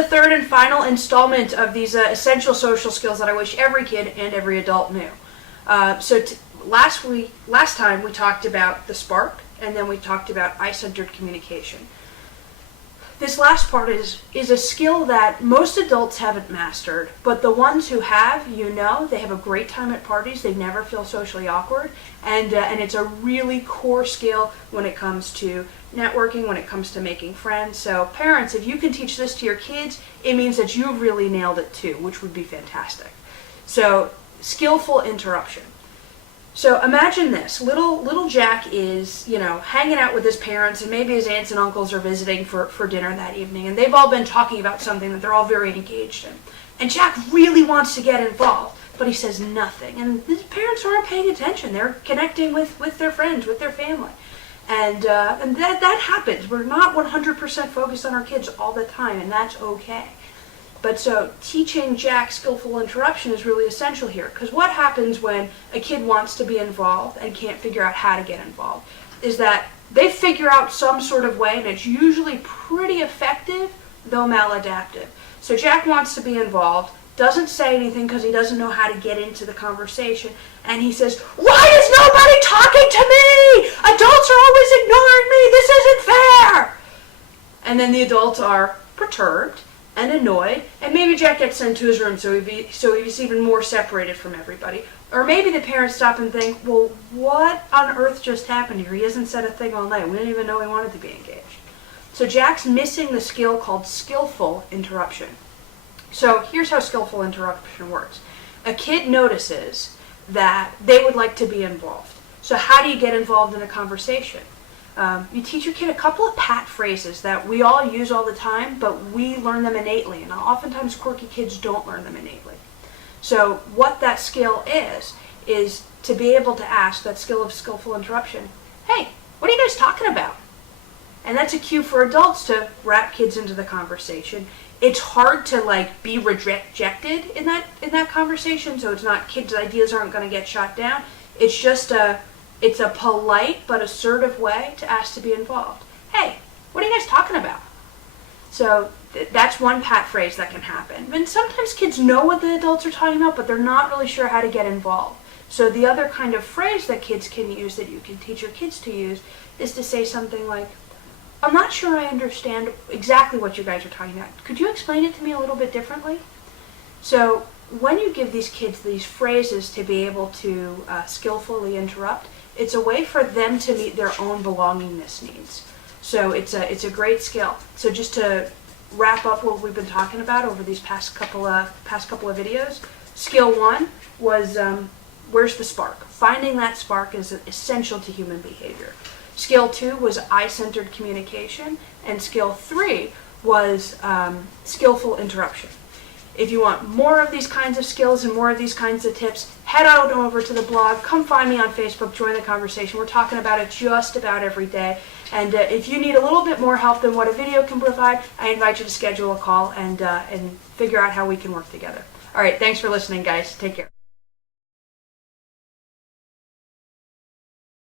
the third and final installment of these essential social skills that I wish every kid and every adult knew. Last time we talked about the spark, and then we talked about I-centered communication. This last part is a skill that most adults haven't mastered, but the ones who have, they have a great time at parties, they never feel socially awkward, and it's a really core skill when it comes to networking, when it comes to making friends. So parents, if you can teach this to your kids, it means that you've really nailed it too, which would be fantastic. So, skillful interruption. So imagine this, little Jack is, hanging out with his parents, and maybe his aunts and uncles are visiting for dinner that evening, and they've all been talking about something that they're all very engaged in. And Jack really wants to get involved, but he says nothing. And his parents aren't paying attention. They're connecting with their friends, with their family. And that happens. We're not 100% focused on our kids all the time, and that's okay. But so teaching Jack skillful interruption is really essential here, because what happens when a kid wants to be involved and can't figure out how to get involved is that they figure out some sort of way, and it's usually pretty effective, though maladaptive. So Jack wants to be involved, doesn't say anything because he doesn't know how to get into the conversation, and he says, "Why is nobody talking to me? Adults are always ignoring me. This isn't fair." And then the adults are perturbed and annoyed, and maybe Jack gets sent to his room so he's even more separated from everybody. Or maybe the parents stop and think, well, what on earth just happened here? He hasn't said a thing all night. We didn't even know he wanted to be engaged. So Jack's missing the skill called skillful interruption. So here's how skillful interruption works. A kid notices that they would like to be involved. So how do you get involved in a conversation? You teach your kid a couple of pat phrases that we all use all the time, but we learn them innately, and oftentimes quirky kids don't learn them innately. So what that skill is to be able to ask, that skill of skillful interruption, "Hey, what are you guys talking about?" And that's a cue for adults to wrap kids into the conversation. It's hard to be rejected in that conversation, so it's not kids' ideas aren't going to get shot down. It's just it's a polite but assertive way to ask to be involved. "Hey, what are you guys talking about?" So that's one pat phrase that can happen. And sometimes kids know what the adults are talking about, but they're not really sure how to get involved. So the other kind of phrase that kids can use, that you can teach your kids to use, is to say something like, "I'm not sure I understand exactly what you guys are talking about. Could you explain it to me a little bit differently?" So when you give these kids these phrases to be able to skillfully interrupt, it's a way for them to meet their own belongingness needs. So it's a great skill. So just to wrap up what we've been talking about over these past couple of videos, skill 1 was where's the spark? Finding that spark is essential to human behavior. Skill 2 was I-centered communication, and skill 3 was skillful interruption. If you want more of these kinds of skills and more of these kinds of tips, head on over to the blog, come find me on Facebook, join the conversation. We're talking about it just about every day. And if you need a little bit more help than what a video can provide, I invite you to schedule a call and figure out how we can work together. All right, thanks for listening, guys. Take care.